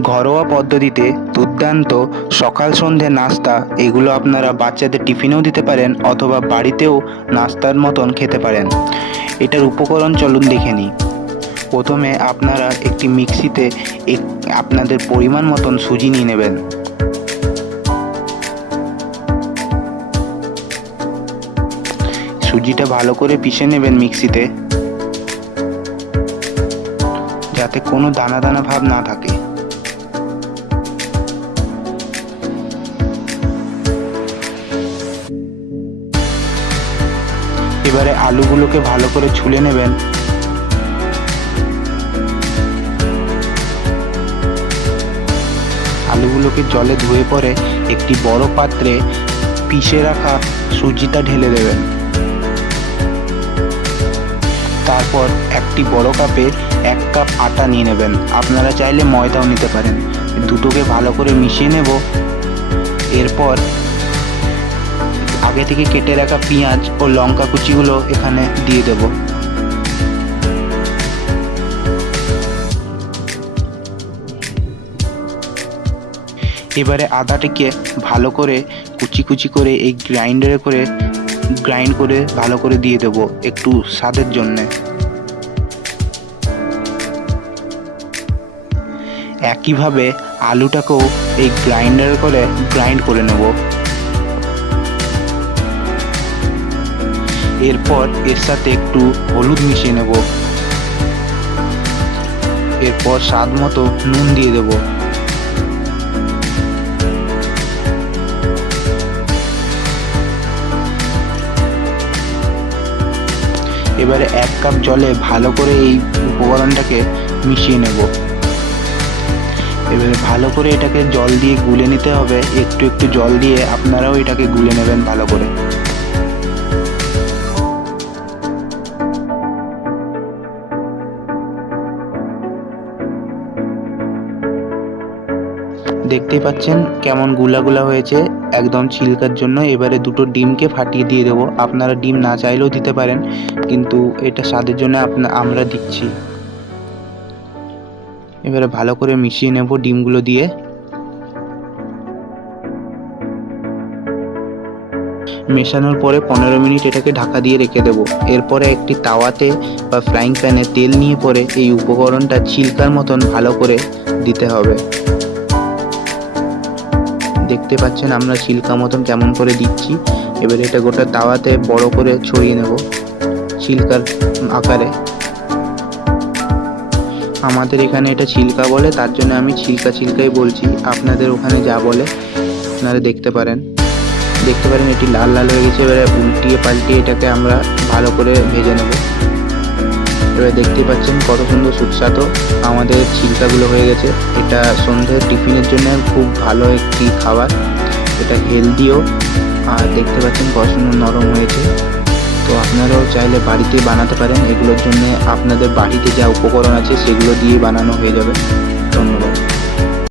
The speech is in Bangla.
ঘরোয়া পদ্ধতিতে দুর্দান্ত সকাল সন্ধে নাস্তা, এগুলো আপনারা বাচ্চাদের টিফিনেও দিতে পারেন অথবা বাড়িতেও নাস্তার মতন খেতে পারেন। এটার উপকরণ চলুন দেখে নিই। প্রথমে আপনারা একটি মিক্সিতে আপনাদের পরিমাণ মতন সুজি নিয়ে নেবেন। সুজিটা ভালো করে পিষে নেবেন মিক্সিতে, যাতে কোনো দানা দানা ভাব না থাকে। এবারে আলুগুলোকে ভালো করে ছুলে নেবেন। আলুগুলোকে জলে ধুয়ে পরে একটি বড় পাত্রে পিষে রাখা সুজিটা ঢেলে দেবেন। তারপর একটি বড় কাপে 1 কাপ আটা নিয়ে নেবেন। আপনারা চাইলে ময়দাও নিতে পারেন। দুটোকে ভালো করে মিশিয়ে নেব। এরপর আগে থেকে কেটে রাখা পেঁয়াজ ও লঙ্কা কুচিগুলো এখানে দিয়ে দেব। এবারে আদাটিকে ভালো করে কুচি কুচি করে এই গ্রাইন্ড করে ভালো করে দিয়ে দেব একটু স্বাদের জন্যে। একইভাবে আলুটাকেও এই গ্রাইন্ড করে নেব। এরপর এর সাথে একটু হলুদ মিশিয়ে নেব। এরপর স্বাদ মতো নুন দিয়ে দেব। এবারে 1 কাপ জলে ভালো করে এই উপকরণটাকে মিশিয়ে নেব। এবারে ভালো করে এটাকে জল দিয়ে গুলে নিতে হবে। একটু একটু জল দিয়ে আপনারাও এটাকে গুলে নেবেন ভালো করে। দেখতেই পাচ্ছেন কেমন গুলা গুলা হয়েছে, একদম ছিলকার জন্য। এবারে দুটো ডিমকে ফাটিয়ে দিয়ে দেবো। আপনারা ডিম না চাইলেও দিতে পারেন, কিন্তু এটা স্বাদের জন্য আমরা দিচ্ছি। এবারে ভালো করে মিশিয়ে নেব ডিমগুলো দিয়ে। মেশানোর পরে 15 মিনিট এটাকে ঢাকা দিয়ে রেখে দেব। এরপরে একটি তাওয়াতে বা ফ্রাইং প্যানে তেল নিয়ে পরে এই উপকরণটা ছিলকার মতন ভালো করে দিতে হবে। দেখতে পাচ্ছেন আমরা ছিলকা মতন কেমন করে দিচ্ছি। এবারে এটা গোটা তাওয়াতে বড় করে ছড়িয়ে নেব ছিলকার আকারে। আমাদের এখানে এটা ছিলকা বলে, তার জন্য আমি ছিলকাই বলছি। আপনাদের ওখানে যা বলে আপনারা দেখতে পারেন। এটি লাল লাল হয়ে গেছে। এবারে উল্টিয়ে পাল্টিয়ে এটাকে আমরা ভালো করে ভেজে নেব। এবারে দেখতে পাচ্ছেন কত সুন্দর সুস্বাদু আমাদের ছিলকাগুলো হয়ে গেছে। এটা সন্ধ্যের টিফিনের জন্য খুব ভালো একটি খাবার। এটা হেলদিও, আর দেখতে পাচ্ছেন কত সুন্দর নরম হয়েছে। তো আপনারাও চাইলে বাড়িতে বানাতে পারেন। এগুলোর জন্য আপনাদের বাড়িতে যা উপকরণ আছে সেগুলো দিয়ে বানানো হয়ে যাবে। ধন্যবাদ।